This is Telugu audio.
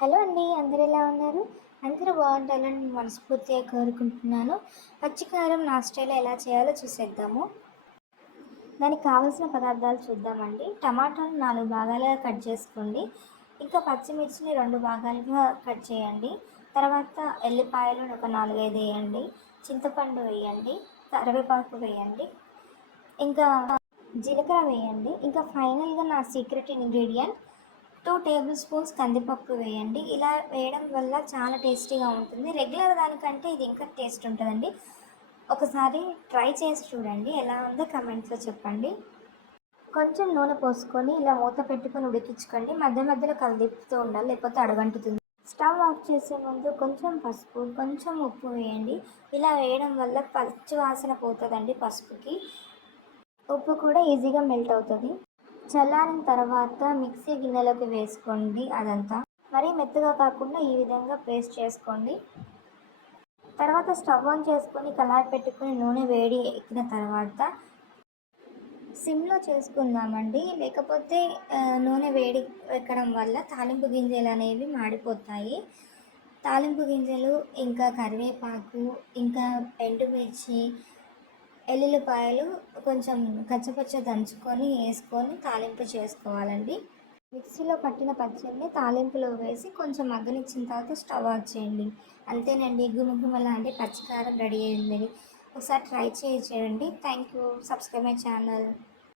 హలో అండి. అందరూ ఎలా ఉన్నారు? అందరూ బాగుండాలని నేను మనస్ఫూర్తిగా కోరుకుంటున్నాను. పచ్చికారం నా స్టైల్‌లో ఎలా చేయాలో చూసేద్దాము. దానికి కావాల్సిన పదార్థాలు చూద్దామండి. టమాటాలు 4 భాగాలుగా కట్ చేసుకోండి. ఇంకా పచ్చిమిర్చిని 2 భాగాలుగా కట్ చేయండి. తర్వాత ఎల్లిపాయలు ఒక 4, 5 వేయండి. చింతపండు వేయండి. కరివేపాకు వేయండి. ఇంకా జీలకర్ర వేయండి. ఇంకా ఫైనల్‌గా నా సీక్రెట్ ఇంగ్రీడియంట్ 2 టేబుల్ స్పూన్స్ కందిపప్పు వేయండి. ఇలా వేయడం వల్ల చాలా టేస్టీగా ఉంటుంది. రెగ్యులర్ దానికంటే ఇది ఇంకా టేస్ట్ ఉంటుందండి. ఒకసారి ట్రై చేసి చూడండి. ఎలా ఉందో కమెంట్స్‌లో చెప్పండి. కొంచెం నూనె పోసుకొని ఇలా మూత పెట్టుకొని ఉడికించుకోండి. మధ్య మధ్యలో కదిలిపుతూ ఉండాలి, లేకపోతే అడుగంటుతుంది. స్టవ్ ఆఫ్ చేసే ముందు కొంచెం పసుపు, కొంచెం ఉప్పు వేయండి. ఇలా వేయడం వల్ల పచ్చి వాసన పోతుందండి పసుపుకి. ఉప్పు కూడా ఈజీగా మెల్ట్ అవుతుంది. చల్లారిన తర్వాత మిక్సీ గిన్నెలోకి వేసుకోండి అదంతా. మరీ మెత్తగా కాకుండా ఈ విధంగా పేస్ట్ చేసుకోండి. తర్వాత స్టవ్ ఆన్ చేసుకొని కళాయి పెట్టుకొని నూనె వేడి ఎక్కిన తర్వాత సిమ్లో చేసుకుందామండి. లేకపోతే నూనె వేడి ఎక్కడం వల్ల తాలింపు గింజలు అనేవి మాడిపోతాయి. తాలింపు గింజలు, ఇంకా కరివేపాకు, ఇంకా ఎండుమిర్చి, ఎల్లుల్లిపాయలు కొంచెం కచ్చపచ్చ దంచుకొని వేసుకొని తాలింపు చేసుకోవాలండి. మిక్సీలో పట్టిన పచ్చడిని తాలింపులో వేసి కొంచెం మగ్గనిచ్చిన తర్వాత స్టవ్ ఆఫ్ చేయండి. అంతేనండి, గుమగుమలాంటి పచ్చికారం రెడీ అయింది. ఒకసారి ట్రై చేయండి. Thank you. Subscribe my channel.